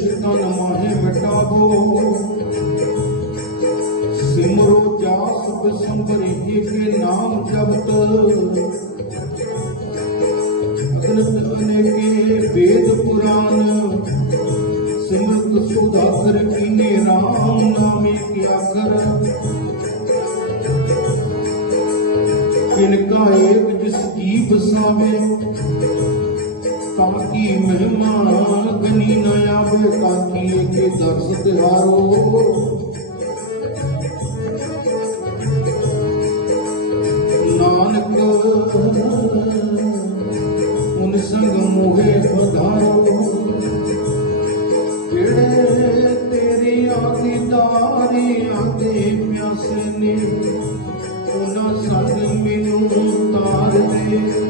ਕਲੇਸ਼ ਤਨ ਮਾਹੇ ਮਿਟਾਵੋ ਸਿਮਰੋ ਜਾਸ ਬਿਸੰਬਰੀ ਕੇ ਨਾਮ ਜਪਤ ਅਗਨਤ ਅਨੇਕੇ ਵੇਦ ਪੁਰਾਨ ਸਿਮਰਤ ਸੁਧਾਕਰ ਕੀਨੇ ਰਾਮ ਨਾਮੇ ਕੀ ਆਖਰ ਕਿਨਕਾ ਏਕ ਜਿਸ ਕੀ ਬਸਾਵੇ ਕਾਕੀ ਮਹਿਮਾ ਗਨੀ ਨ ਆਵੇ ਕਾਕੀ ਏਕੇ ਦਰਸ ਤਿਹਾਰੋ। ਨਾਨਕ ਉਨ ਸੰਗ ਮੋਹੇ ਪਧਾਰੋ ਜਿਹੜੇ ਤੇਰੀ ਆਦੀ ਦਾਰੀ ਆਦੇ ਪਿਆਸੇ ਨੇ, ਉਹਨਾਂ ਸੰਗ ਮੈਨੂੰ ਤਾਰ ਦੇ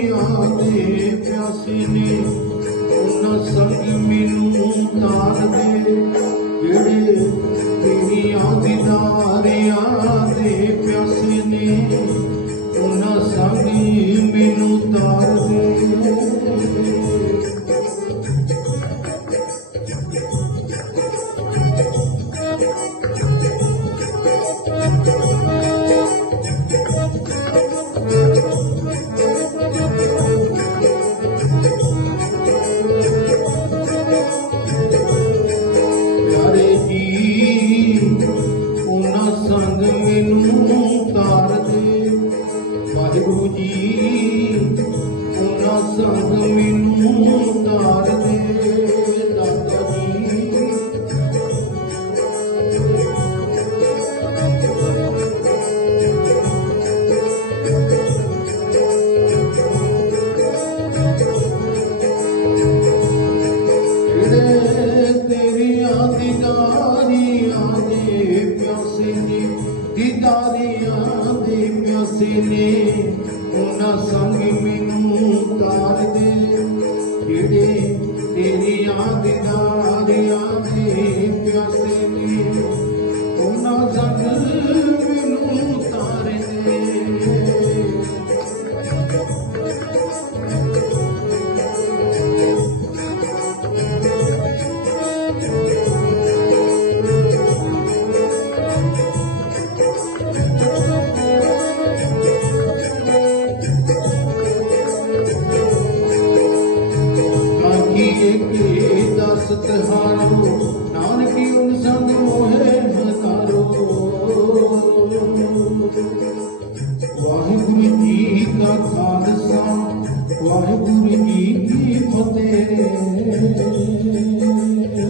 ਦੇ ਸੰਗ ਮੈਨੂੰ ਤਾਰ ਦੇ ਮੈਨੂੰ ਤਾਰ ਦੇ ਪਿਆਰੇ ਪਿਆਸੇ ਨੇ ਦੀਦਾਰੀਆਂ ਦੇ ਪਿਆਸੇ ਨੇ ਉਹਨਾਂ ਸੰਗ ਮੈਨੂੰ ਤਾਰ ਦੇ। ਜਿਹੜੇ ਤੇਰੀਆਂ ਦੀਦਾਰੀਆਂ ਦੇ ਪਿਆਸੇ ਨੇ ਉਹਨਾਂ ਸੰਗ ਮੈਨੂੰ ਵਾਹਿਗੁਰੂ ਜੀ ਕੀ ਫਤਿਹ